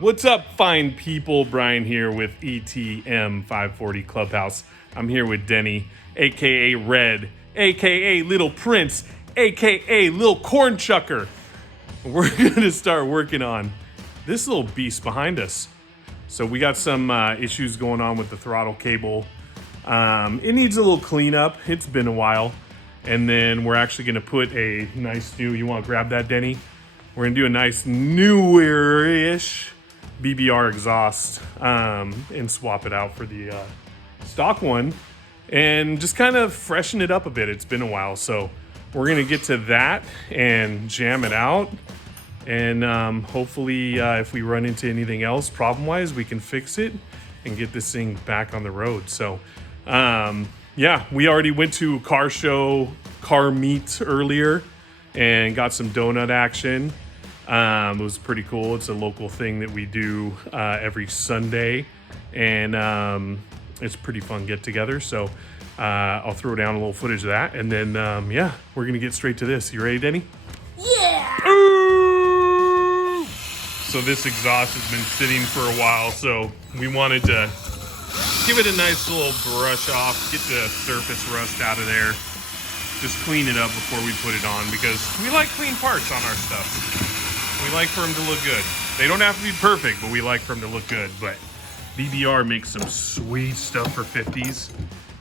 What's up, fine people? Brian here with ETM 540 Clubhouse. I'm here with Denny, aka Red, aka Little Prince, aka Little Corn Chucker. We're gonna start working on this little beast behind us. So we got some issues going on with the throttle cable. It needs a little cleanup. It's been a while. And then we're actually gonna put a nice new, you wanna grab that, Denny? We're gonna do a nice newer-ish BBR exhaust and swap it out for the stock one and just kind of freshen it up a bit. It's been a while, so we're gonna get to that and jam it out, and hopefully if we run into anything else problem-wise, we can fix it and get this thing back on the road. So yeah, we already went to car meet earlier and got some donut action. It was pretty cool. It's a local thing that we do every Sunday, and it's pretty fun get together. So I'll throw down a little footage of that, and then yeah, we're gonna get straight to this. You ready, Denny? Yeah! Ooh! So this exhaust has been sitting for a while, so we wanted to give it a nice little brush off, get the surface rust out of there, just clean it up before we put it on, because we like clean parts on our stuff. We like for them to look good. They don't have to be perfect, but we like for them to look good. But BBR makes some sweet stuff for 50s.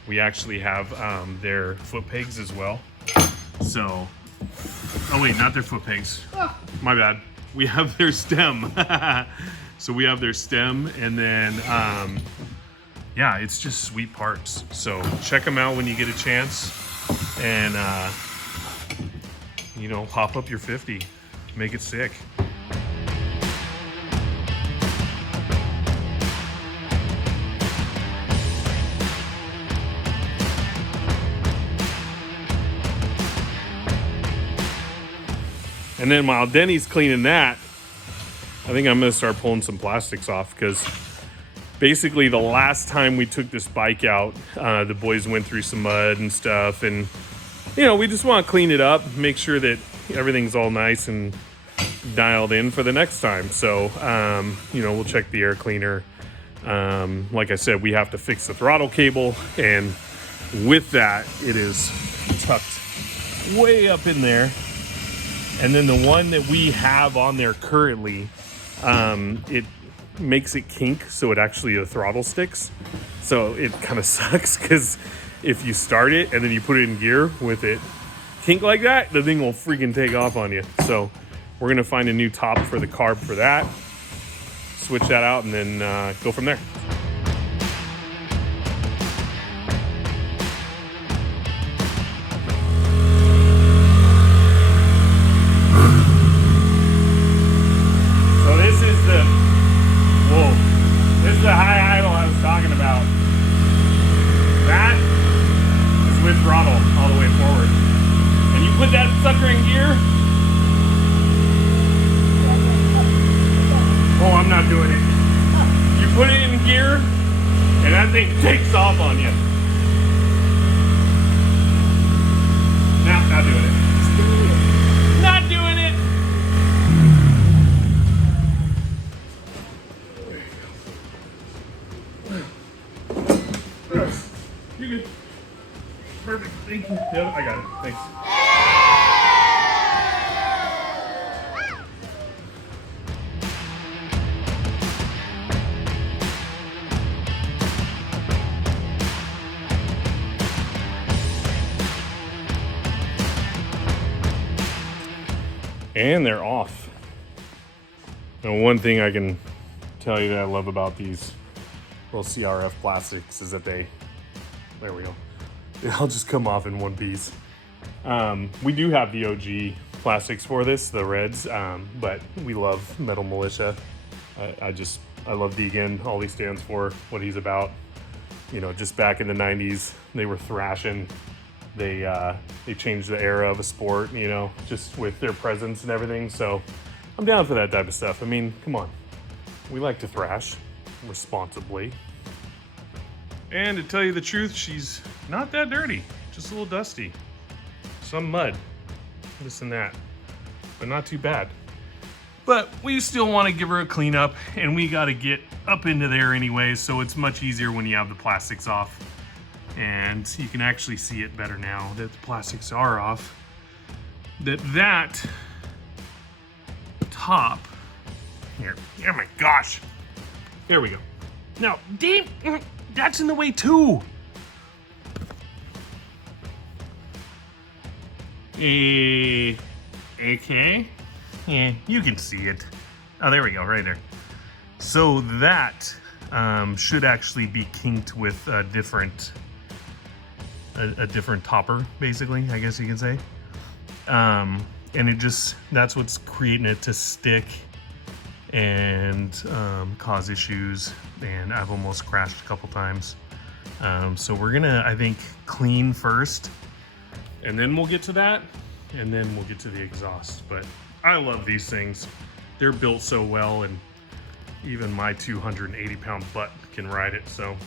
We actually have their foot pegs as well. So, oh wait, not their foot pegs. My bad. We have their stem. So we have their stem, and then, yeah, it's just sweet parts. So check them out when you get a chance, and, you know, hop up your 50. Make it sick. And then while Denny's cleaning that, I think I'm gonna start pulling some plastics off, because basically the last time we took this bike out, the boys went through some mud and stuff, and you know, we just want to clean it up, make sure that everything's all nice and dialed in for the next time. So, you know, we'll check the air cleaner. Like I said, we have to fix the throttle cable, and with that, it is tucked way up in there. And then the one that we have on there currently, it makes it kink, so it actually, the throttle sticks. So it kind of sucks, because if you start it and then you put it in gear with it kink like that, the thing will freaking take off on you. So we're gonna find a new top for the carb for that, switch that out, and then go from there. So this is the, whoa, this is the high idle I was talking about. That is with throttle all the way forward. And you put that sucker in gear. Oh, I'm not doing it. You put it in gear, and that thing takes off on you. Nah, not doing it. Not doing it. You're good. Perfect. Thank you. Yep, I got it. Thanks. And they're off. Now, one thing I can tell you that I love about these little CRF plastics is that there we go. They all just come off in one piece. We do have the OG plastics for this, the reds, but we love Metal Militia. I love Deegan, all he stands for, what he's about. You know, just back in the 90s, they were thrashing. They changed the era of a sport, you know, just with their presence and everything. So I'm down for that type of stuff. I mean, come on. We like to thrash responsibly. And to tell you the truth, she's not that dirty, just a little dusty. some mud, this and that, but not too bad. But we still want to give her a cleanup, and we got to get up into there anyway, so it's much easier when you have the plastics off. And you can actually see it better now that the plastics are off. That top, here, oh my gosh. Here we go. Now, Dave, that's in the way too. Okay. Yeah, you can see it. Oh, there we go, right there. So that should actually be kinked with a different topper, basically, I guess you can say. And that's what's creating it to stick and cause issues. And I've almost crashed a couple times. So we're gonna, I think, clean first, and then we'll get to that, and then we'll get to the exhaust. But I love these things. They're built so well, and even my 280-pound butt can ride it. So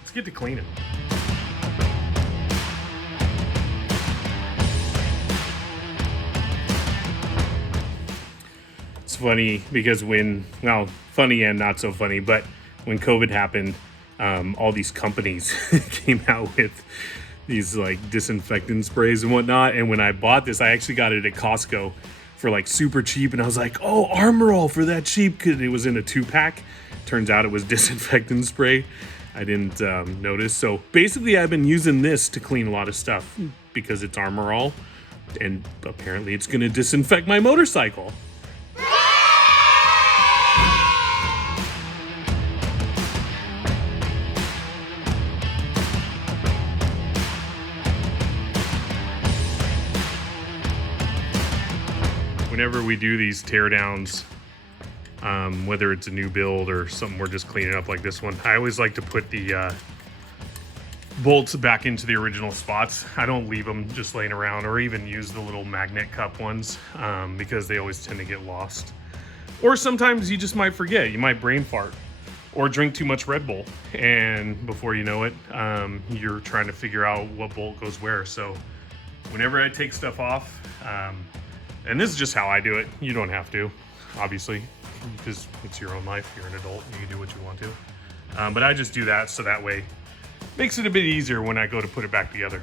let's get to cleaning. It's funny because funny and not so funny, but when COVID happened, all these companies came out with these like disinfectant sprays and whatnot. And when I bought this, I actually got it at Costco for like super cheap. And I was like, oh, Armor All for that cheap, because it was in a 2-pack. Turns out it was disinfectant spray. I didn't notice. So basically I've been using this to clean a lot of stuff because it's Armor All. And apparently it's gonna disinfect my motorcycle. Whenever we do these teardowns, whether it's a new build or something we're just cleaning up like this one, I always like to put the bolts back into the original spots. I don't leave them just laying around, or even use the little magnet cup ones, because they always tend to get lost. Or sometimes you just might forget, you might brain fart or drink too much Red Bull, and before you know it, you're trying to figure out what bolt goes where. So whenever I take stuff off, and this is just how I do it. You don't have to, obviously, because it's your own life. You're an adult and you can do what you want to. But I just do that so that way it makes it a bit easier when I go to put it back together.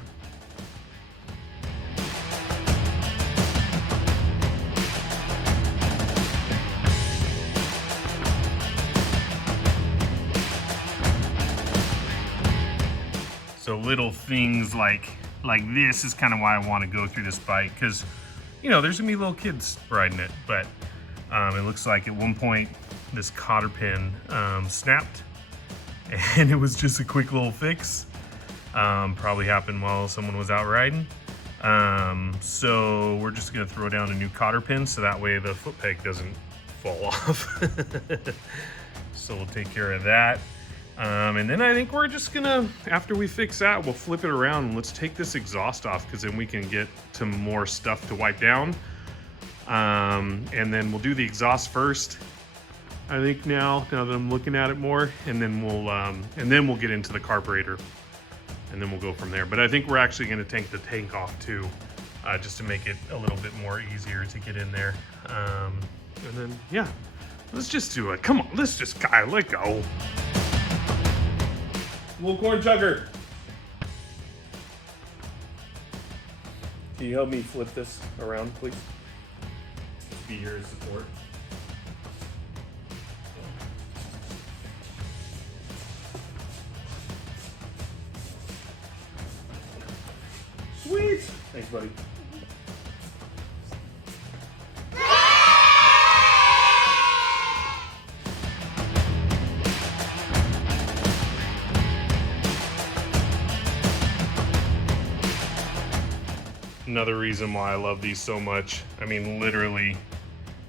So little things like this is kind of why I want to go through this bike, because you know, there's gonna be little kids riding it, but it looks like at one point this cotter pin snapped, and it was just a quick little fix. Probably happened while someone was out riding. So we're just gonna throw down a new cotter pin so that way the foot peg doesn't fall off. So we'll take care of that. And then I think we're just gonna, after we fix that, we'll flip it around and let's take this exhaust off, because then we can get to more stuff to wipe down. And then we'll do the exhaust first, I think, now that I'm looking at it more, and then we'll get into the carburetor, and then we'll go from there. But I think we're actually gonna take the tank off too, just to make it a little bit more easier to get in there. And then, yeah, let's just do it. Come on, let's just let go. Little corn chugger. Can you help me flip this around, please? Be here to support. Sweet. Thanks, buddy. Another reason why I love these so much. I mean, literally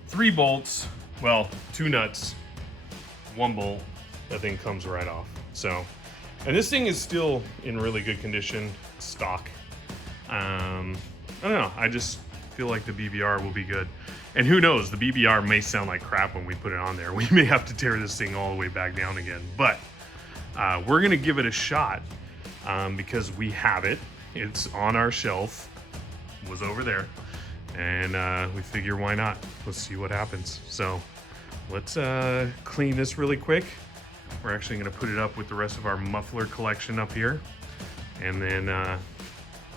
3 bolts, well, 2 nuts, 1 bolt, that thing comes right off. So, and this thing is still in really good condition, stock. I don't know, I just feel like the BBR will be good. And who knows, the BBR may sound like crap when we put it on there. We may have to tear this thing all the way back down again, but we're gonna give it a shot because we have it. it's on our shelf, was over there, and we figure why not? Let's see what happens. So let's clean this really quick. We're actually gonna put it up with the rest of our muffler collection up here, and then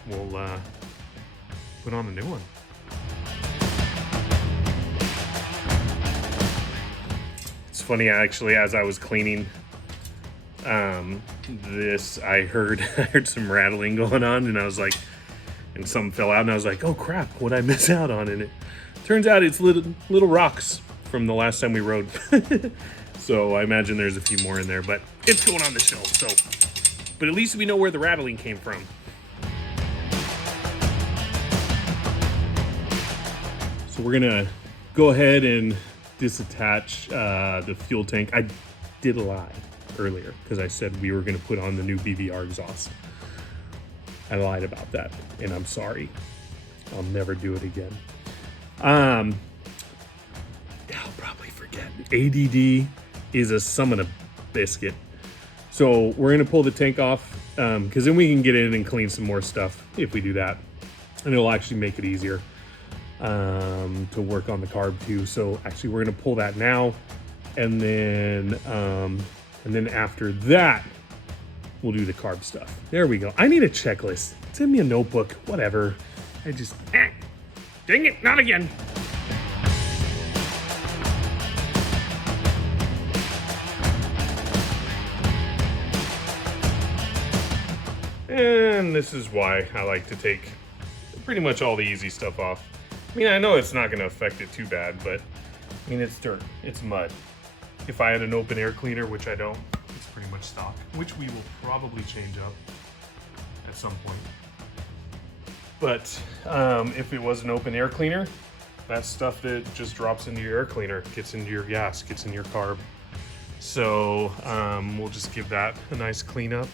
we'll put on a new one. It's funny, actually, as I was cleaning this, I heard some rattling going on, and I was like, and something fell out, and I was like, oh crap, what'd I miss out on? And it turns out it's little rocks from the last time we rode. So I imagine there's a few more in there, but it's going on the shelf. So, but at least we know where the rattling came from. So we're gonna go ahead and disattach the fuel tank. I did lie earlier because I said we were gonna put on the new BBR exhaust. I lied about that, and I'm sorry. I'll never do it again. I'll probably forget. ADD is a son of a biscuit. So we're gonna pull the tank off, because then we can get in and clean some more stuff if we do that, and it'll actually make it easier to work on the carb too. So actually, we're gonna pull that now, and then after that, we'll do the carb stuff. There we go. I need a checklist. Send me a notebook, whatever. I just, dang it, not again. And this is why I like to take pretty much all the easy stuff off. I mean, I know it's not gonna affect it too bad, but I mean, it's dirt, it's mud. If I had an open air cleaner, which I don't, it's pretty much stock, which we will probably change up at some point. But if it was an open air cleaner, that's stuff that just drops into your air cleaner, gets into your gas, gets in your carb. So we'll just give that a nice cleanup,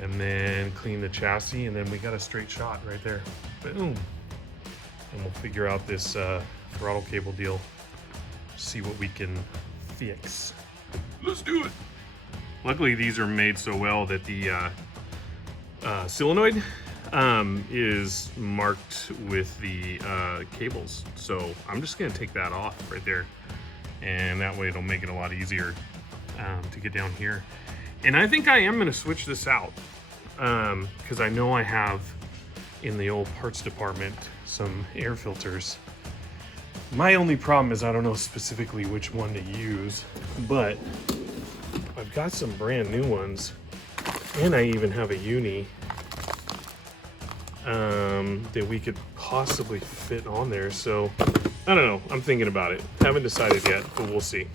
and then clean the chassis, and then we got a straight shot right there. Boom. And we'll figure out this throttle cable deal, see what we can fix. Let's do it. Luckily, these are made so well that the solenoid is marked with the cables. So I'm just gonna take that off right there, and that way it'll make it a lot easier to get down here. And I think I am gonna switch this out, because I know I have in the old parts department some air filters. My only problem is I don't know specifically which one to use, but I've got some brand new ones, and I even have a uni that we could possibly fit on there. So I don't know, I'm thinking about it. Haven't decided yet, but we'll see.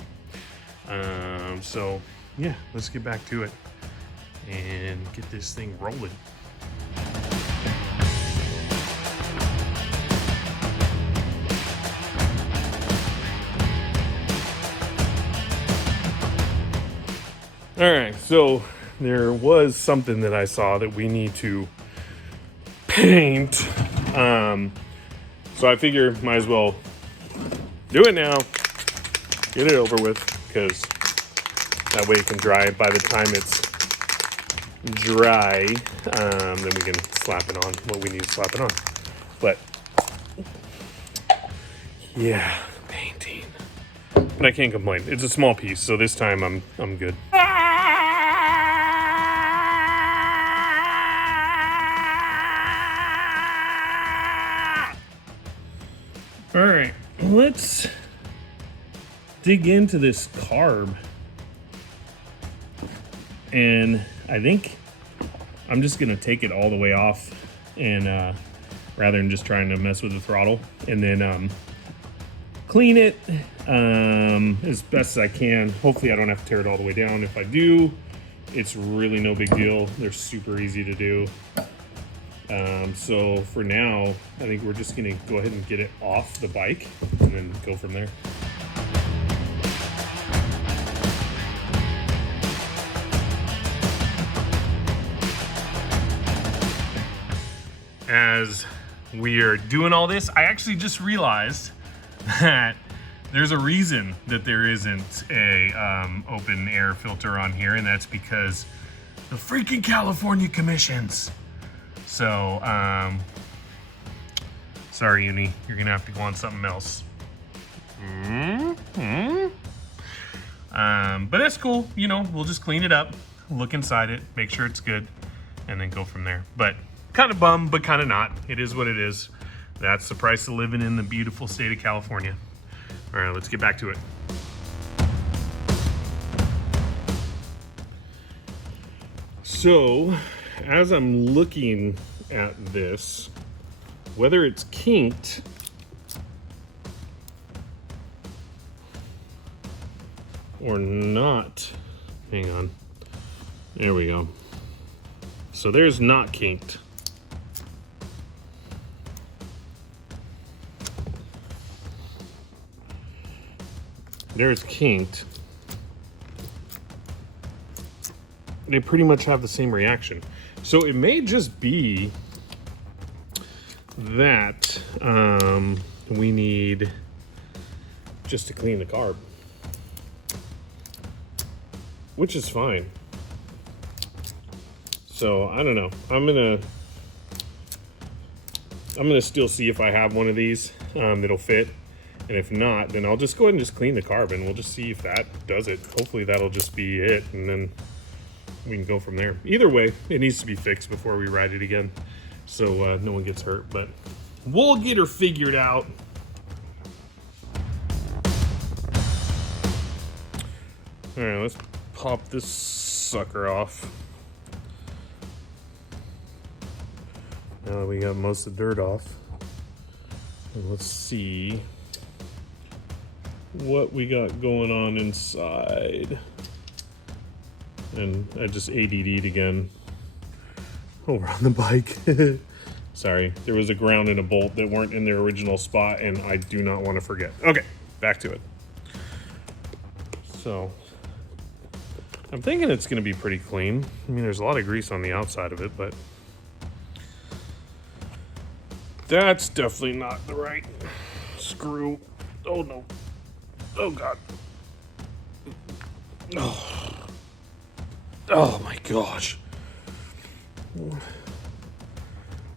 So yeah, let's get back to it and get this thing rolling. All right, so there was something that I saw that we need to paint. So I figure might as well do it now, get it over with, because that way it can dry. By the time it's dry, then we can slap it on what we need to slap it on. But yeah, painting. But I can't complain. It's a small piece, so this time I'm good. All right, let's dig into this carb. And I think I'm just gonna take it all the way off, and rather than just trying to mess with the throttle, and then clean it as best as I can. Hopefully I don't have to tear it all the way down. If I do, it's really no big deal. They're super easy to do. So for now, I think we're just gonna go ahead and get it off the bike and then go from there. As we are doing all this, I actually just realized that there's a reason that there isn't a open air filter on here, and that's because the freaking California commissions. So, sorry, Uni, you're gonna have to go on something else. But that's cool. You know, we'll just clean it up, look inside it, make sure it's good, and then go from there. But kind of bummed, but kind of not. It is what it is. That's the price of living in the beautiful state of California. All right, let's get back to it. So, as I'm looking at this, whether it's kinked or not, hang on, there we go. So there's not kinked. There's kinked. They pretty much have the same reaction. So it may just be that we need just to clean the carb, which is fine. So I don't know. I'm gonna still see if I have one of these that'll fit. And if not, then I'll just go ahead and just clean the carb and we'll just see if that does it. Hopefully that'll just be it, and then we can go from there. Either way, it needs to be fixed before we ride it again, so no one gets hurt, but we'll get her figured out. All right, let's pop this sucker off. Now that we got most of the dirt off, and let's see what we got going on inside. And I just ADD'd again over on the bike. Sorry, there was a ground and a bolt that weren't in their original spot, and I do not want to forget. Okay, back to it. So, I'm thinking it's going to be pretty clean. I mean, there's a lot of grease on the outside of it, but that's definitely not the right screw. Oh no. Oh God. Oh my gosh.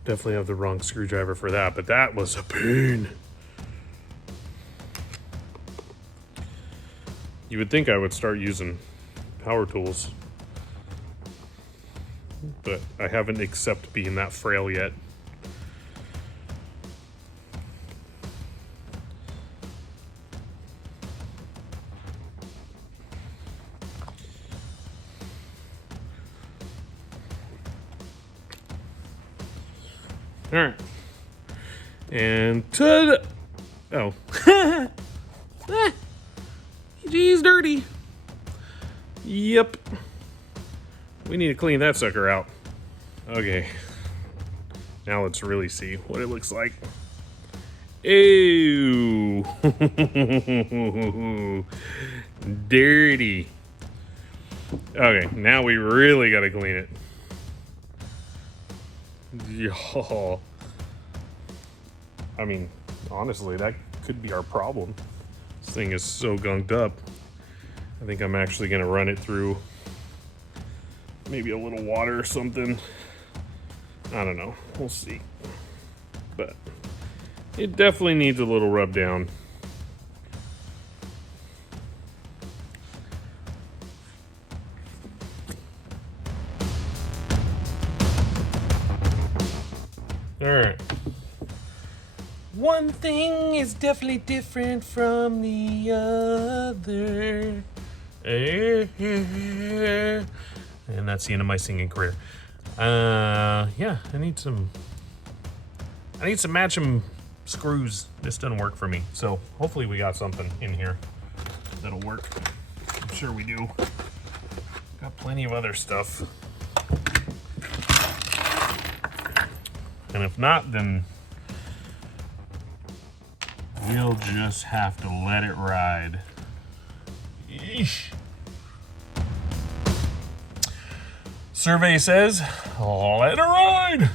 Definitely have the wrong screwdriver for that, but that was a pain. You would think I would start using power tools, but I haven't accepted being that frail yet. All right, and to oh, geez, dirty. Yep, we need to clean that sucker out. Okay, now let's really see what it looks like. Ew, dirty. Okay, now we really gotta clean it. Yo, I mean, honestly, that could be our problem. This thing is so gunked up. I think I'm actually gonna run it through maybe a little water or something. I don't know, we'll see. But it definitely needs a little rub down. Alright. One thing is definitely different from the other. And that's the end of my singing career. Yeah, I need some matching screws. This doesn't work for me. So hopefully we got something in here that'll work. I'm sure we do. Got plenty of other stuff. And if not, then we'll just have to let it ride. Eesh. Survey says, let it ride.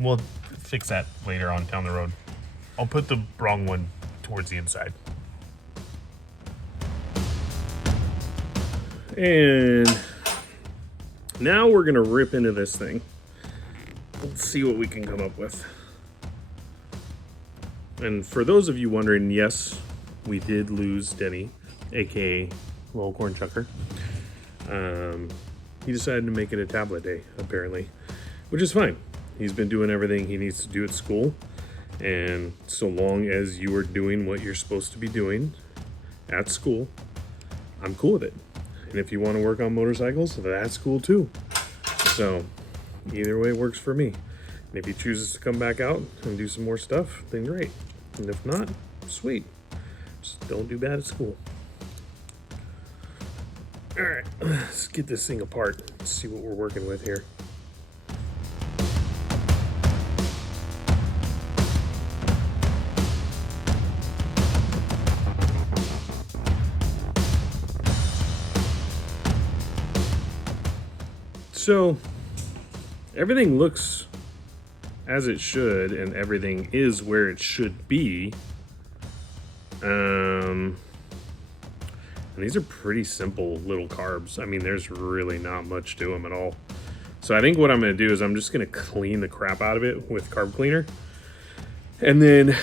We'll fix that later on down the road. I'll put the wrong one towards the inside. And now we're gonna rip into this thing. Let's see what we can come up with. And for those of you wondering, yes, we did lose Denny, aka Little Corn Chucker. He decided to make it a tablet day, apparently, which is fine. He's been doing everything he needs to do at school, and so long as you are doing what you're supposed to be doing at school, I'm cool with it. And if you want to work on motorcycles, that's cool too. So either way works for me. And if he chooses to come back out and do some more stuff, then great. And if not, sweet. Just don't do bad at school. All right, let's get this thing apart. Let's see what we're working with here. So everything looks as it should, and everything is where it should be. And these are pretty simple little carbs. I mean, there's really not much to them at all. So I think what I'm going to do is I'm just going to clean the crap out of it with carb cleaner. And then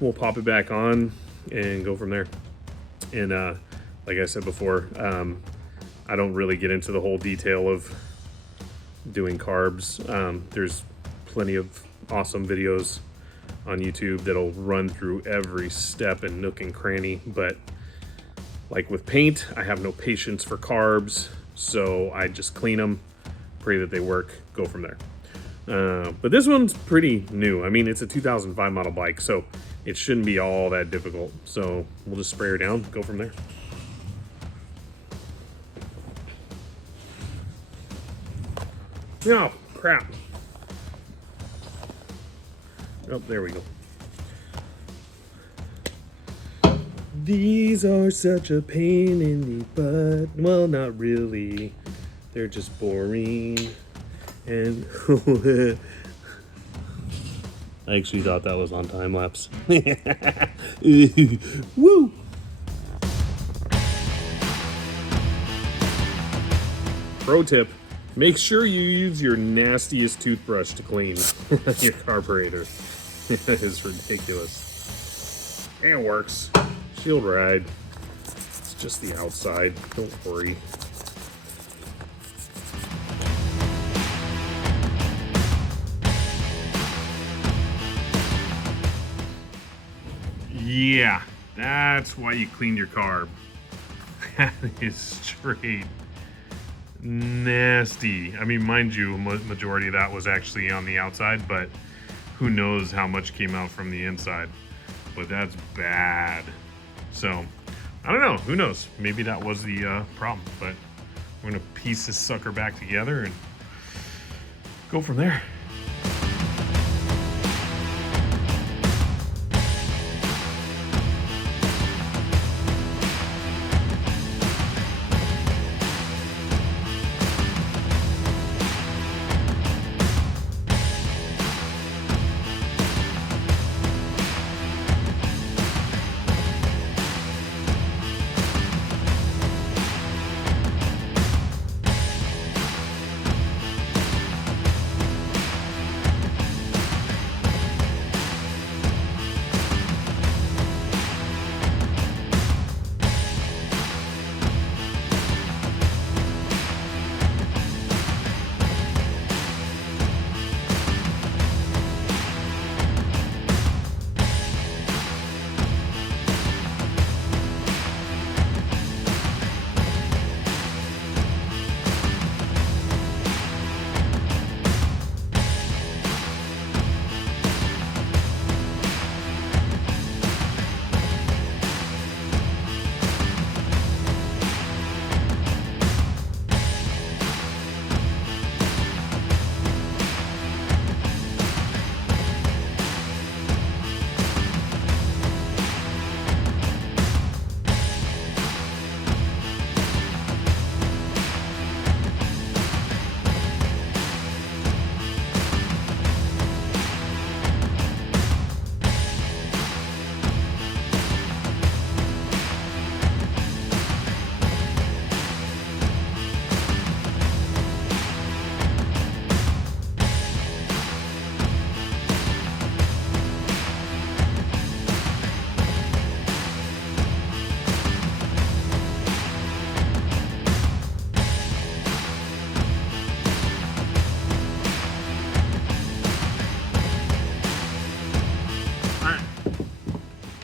we'll pop it back on and go from there. And like I said before, I don't really get into the whole detail of doing carbs. There's plenty of awesome videos on YouTube that'll run through every step and nook and cranny, but like with paint, I have no patience for carbs, so I just clean them, pray that they work, go from there. But this one's pretty new. I mean, it's a 2005 model bike, so it shouldn't be all that difficult. So we'll just spray her down, go from there. Oh, crap. Oh, there we go. These are such a pain in the butt. Well, not really. They're just boring. And I actually thought that was on time lapse. Woo! Pro tip. Make sure you use your nastiest toothbrush to clean your carburetor. That is ridiculous. It works. She'll ride. It's just the outside. Don't worry. Yeah, that's why you clean your carb. That is straight nasty. I mean, mind you, majority of that was actually on the outside, but who knows how much came out from the inside. But that's bad. So, I don't know. Who knows? Maybe that was the problem. But we're going to piece this sucker back together and go from there.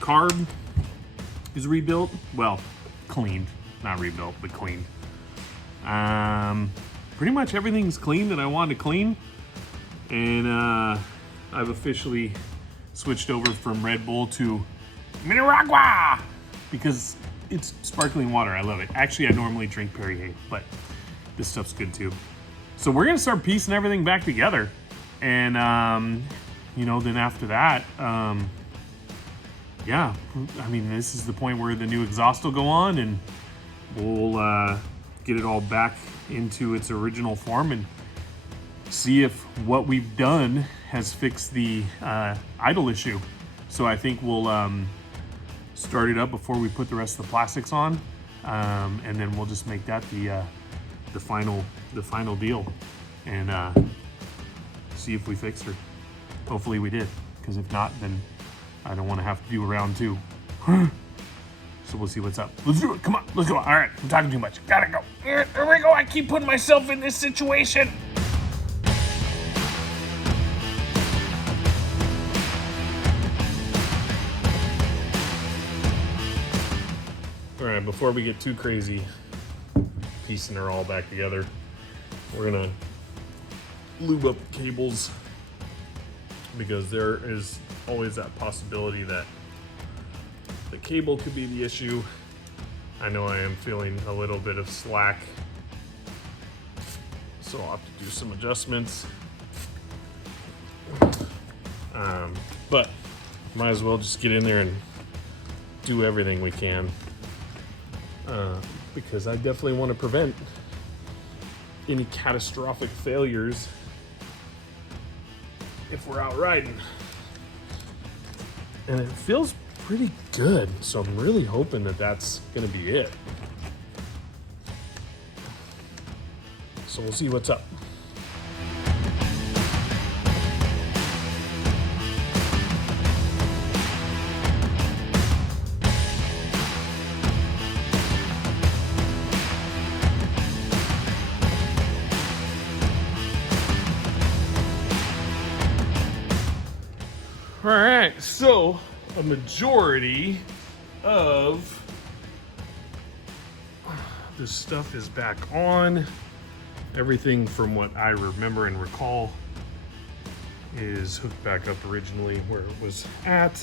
carb is rebuilt. Well, cleaned, not rebuilt, but cleaned. Pretty much everything's clean that I wanted to clean. And I've officially switched over from Red Bull to Mineragua because it's sparkling water. I love it. Actually, I normally drink Perrier, but this stuff's good too. So we're gonna start piecing everything back together. And then after that, yeah, I mean, this is the point where the new exhaust will go on and we'll get it all back into its original form and see if what we've done has fixed the idle issue. So I think we'll start it up before we put the rest of the plastics on, and then we'll just make that the final deal and see if we fixed her. Hopefully we did, because if not, then I don't want to have to do a round two. So we'll see what's up. Let's do it. Come on, let's go. All right, I'm talking too much. Gotta go. Here we go. I keep putting myself in this situation. All right, before we get too crazy piecing her all back together, we're gonna lube up the cables because there is always that possibility that the cable could be the issue. I know I am feeling a little bit of slack, so I'll have to do some adjustments. But might as well just get in there and do everything we can, because I definitely want to prevent any catastrophic failures if we're out riding. And it feels pretty good, so I'm really hoping that that's gonna be it. So we'll see what's up. All right, so a majority of this stuff is back on. Everything from what I remember and recall is hooked back up originally where it was at.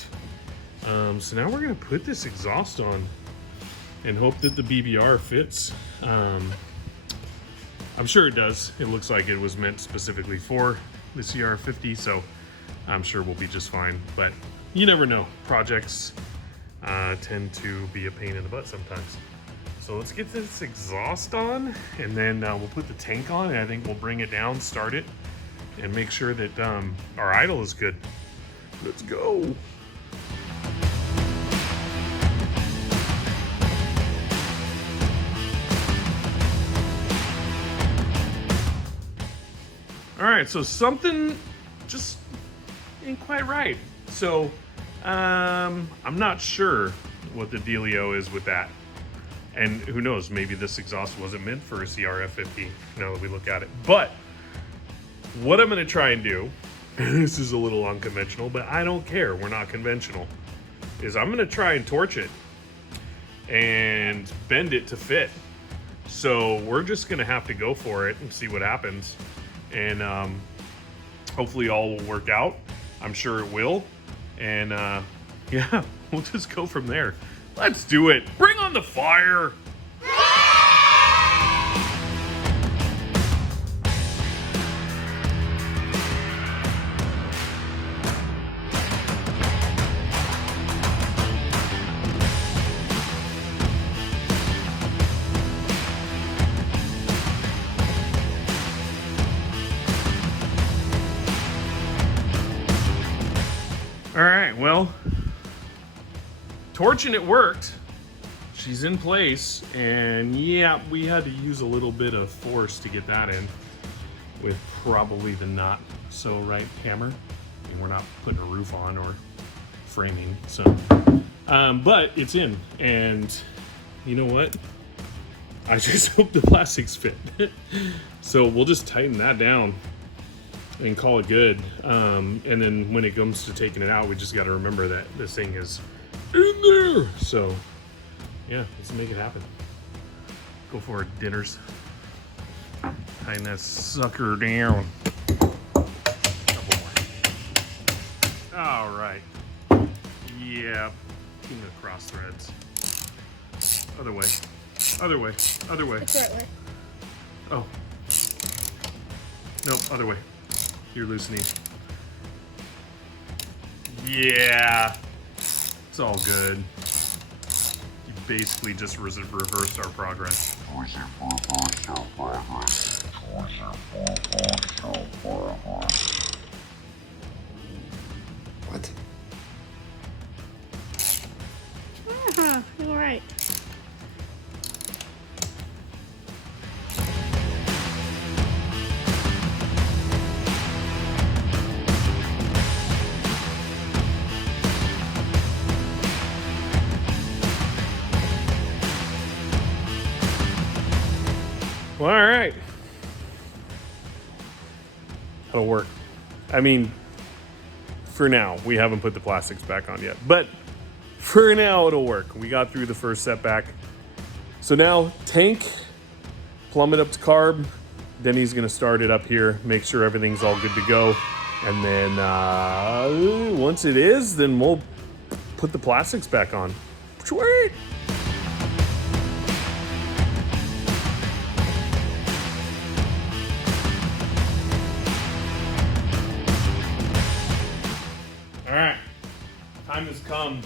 So now we're gonna put this exhaust on and hope that the BBR fits. I'm sure it does. It looks like it was meant specifically for the CRF50, so I'm sure we'll be just fine, but you never know. Projects tend to be a pain in the butt sometimes. So let's get this exhaust on, and then we'll put the tank on, and I think we'll bring it down, start it, and make sure that our idle is good. Let's go. All right, so something just ain't quite right. So I'm not sure what the dealio is with that. And who knows, maybe this exhaust wasn't meant for a CRF50 now that we look at it. But what I'm gonna try and do, this is a little unconventional, but I don't care, we're not conventional, is I'm gonna try and torch it and bend it to fit. So we're just gonna have to go for it and see what happens. And hopefully all will work out. I'm sure it will. And yeah, we'll just go from there. Let's do it. Bring on the fire. All right, well, torching it worked. She's in place, and yeah, we had to use a little bit of force to get that in with probably the not so right hammer. And we're not putting a roof on or framing, so but it's in. And you know what? I just hope the plastics fit. So we'll just tighten that down and call it good. And then when it comes to taking it out, we just got to remember that this thing is in there. So, yeah, let's make it happen. Go for it, dinners. Tying that sucker down. Couple more. All right. Yeah. King of cross threads. Other way. Other way. Other way. It's the right way. Oh. Nope, other way. You're loosening. Yeah. It's all good. You basically just reversed our progress. What? All right. Well, all right. That'll work. I mean, for now, we haven't put the plastics back on yet, but for now it'll work. We got through the first setback. So now tank, plumb it up to carb. Then he's gonna start it up here, make sure everything's all good to go. And then once it is, then we'll put the plastics back on. Sweet. All right, time has come.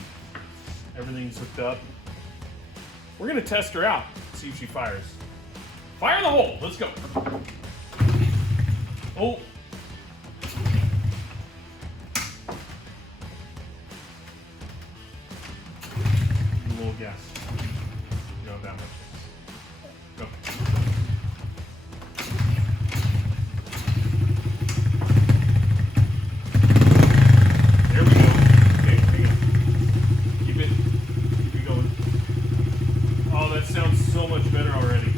Everything's hooked up. We're gonna test her out, see if she fires. Fire in the hole, let's go. Oh. A little gas. You don't have that much gas. Go. There we go. Okay, hang on. Keep it going. Oh, that sounds so much better already.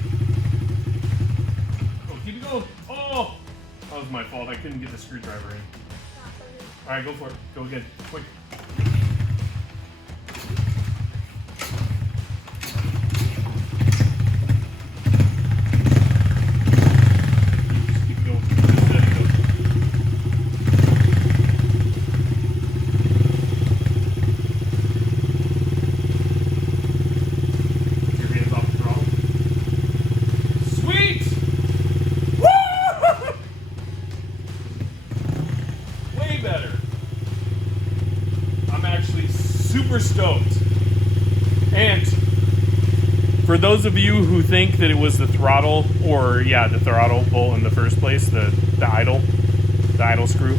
Oh, keep it going. Oh, that was my fault. I couldn't get the screwdriver in. All right, go for it. Go again, quick. Keep going. Just let it go. Your hands off the throttle. Sweet! Woo! Way better. I'm actually super stoked. And for those of you who think that it was the throttle, or yeah, the throttle bolt in the first place, the idle screw,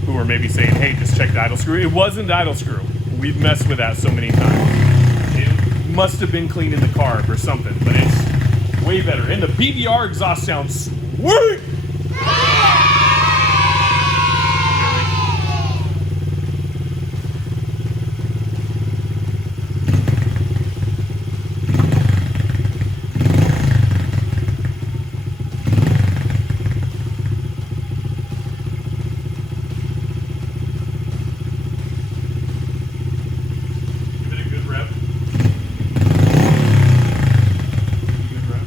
who were maybe saying, hey, just check the idle screw. It wasn't the idle screw. We've messed with that so many times. It must have been cleaning the carb or something, but it's way better. And the PBR exhaust sounds sweet! Give it a good rev. Good rev.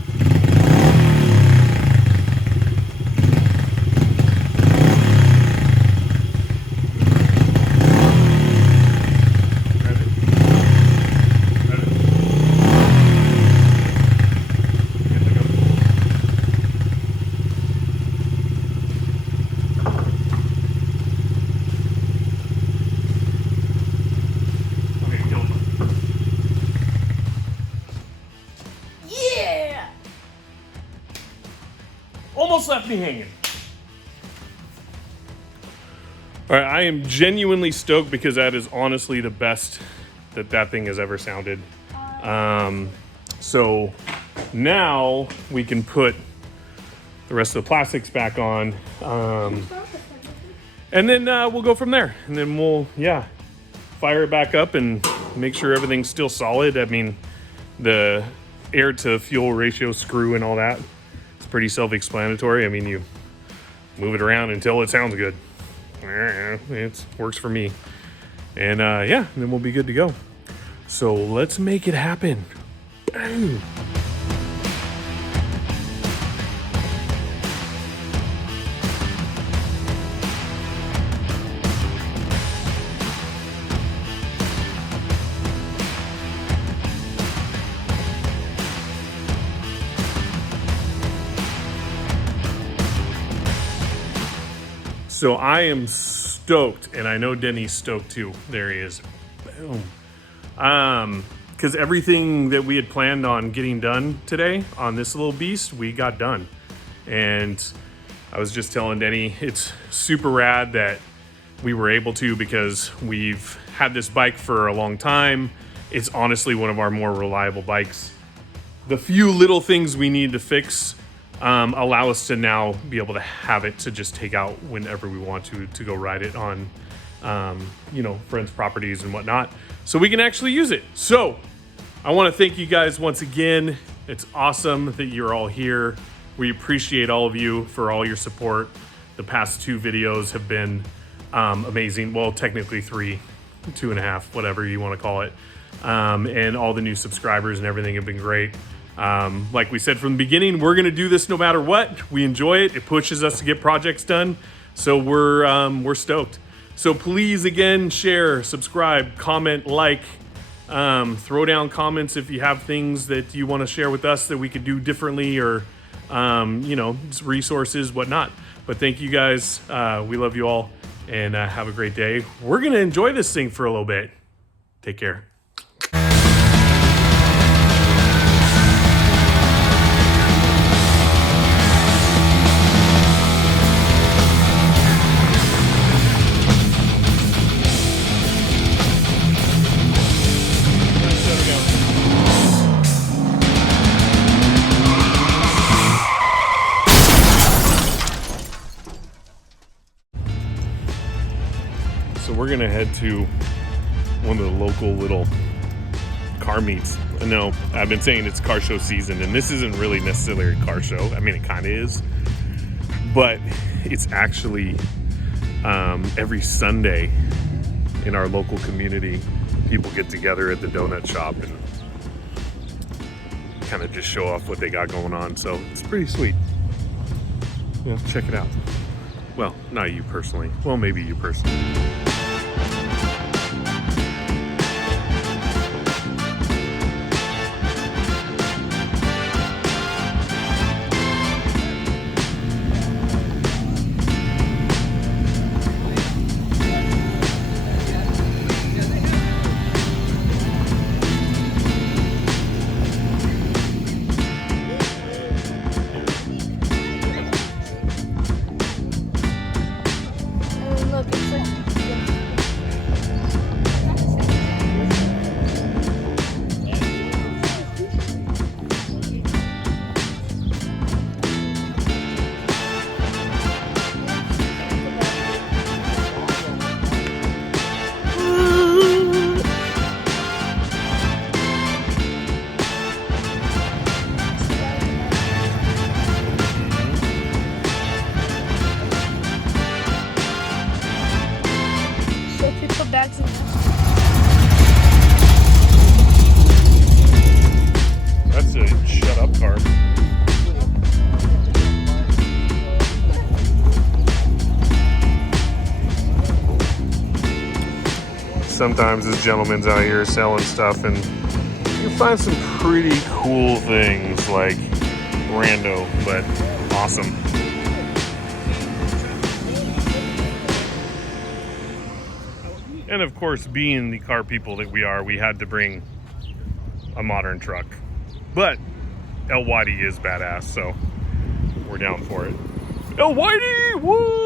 Rev it. Rev it. Good to go. Okay, kill him. Yeah. Almost left me hanging. All right, I am genuinely stoked because that is honestly the best that thing has ever sounded. So now we can put the rest of the plastics back on, and then we'll go from there. And then we'll, fire it back up and make sure everything's still solid. I mean, the air to fuel ratio screw and all that, it's pretty self-explanatory. I mean, you move it around until it sounds good. It works for me. And yeah, then we'll be good to go. So let's make it happen. Bang. So I am stoked, and I know Denny's stoked too. There he is. Boom. Because everything that we had planned on getting done today on this little beast, we got done. And I was just telling Denny, it's super rad that we were able to, because we've had this bike for a long time. It's honestly one of our more reliable bikes. The few little things we need to fix allow us to now be able to have it to just take out whenever we want to go ride it on, you know, friends' properties and whatnot, so we can actually use it. So I want to thank you guys once again. It's awesome that you're all here. We appreciate all of you for all your support. The past 2 videos have been amazing. Well, technically 3, 2.5, whatever you want to call it. And all the new subscribers and everything have been great. Like we said from the beginning, we're going to do this no matter what. We enjoy it. It pushes us to get projects done. So we're stoked. So please, again, share, subscribe, comment, like, throw down comments if you have things that you want to share with us that we could do differently, or, you know, resources, whatnot. But thank you guys. We love you all, and have a great day. We're going to enjoy this thing for a little bit. Take care. So we're gonna head to one of the local little car meets. I know I've been saying it's car show season, and this isn't really necessarily a car show. I mean, it kind of is, but it's actually every Sunday in our local community, people get together at the donut shop and kind of just show off what they got going on. So it's pretty sweet. Yeah, check it out. Well, not you personally. Well, maybe you personally. That's a shut up car. Sometimes this gentleman's out here selling stuff, and you find some pretty cool things, like rando, but awesome. And of course, being the car people that we are, we had to bring a modern truck. But El Whitey is badass, so we're down for it. El Whitey! Woo!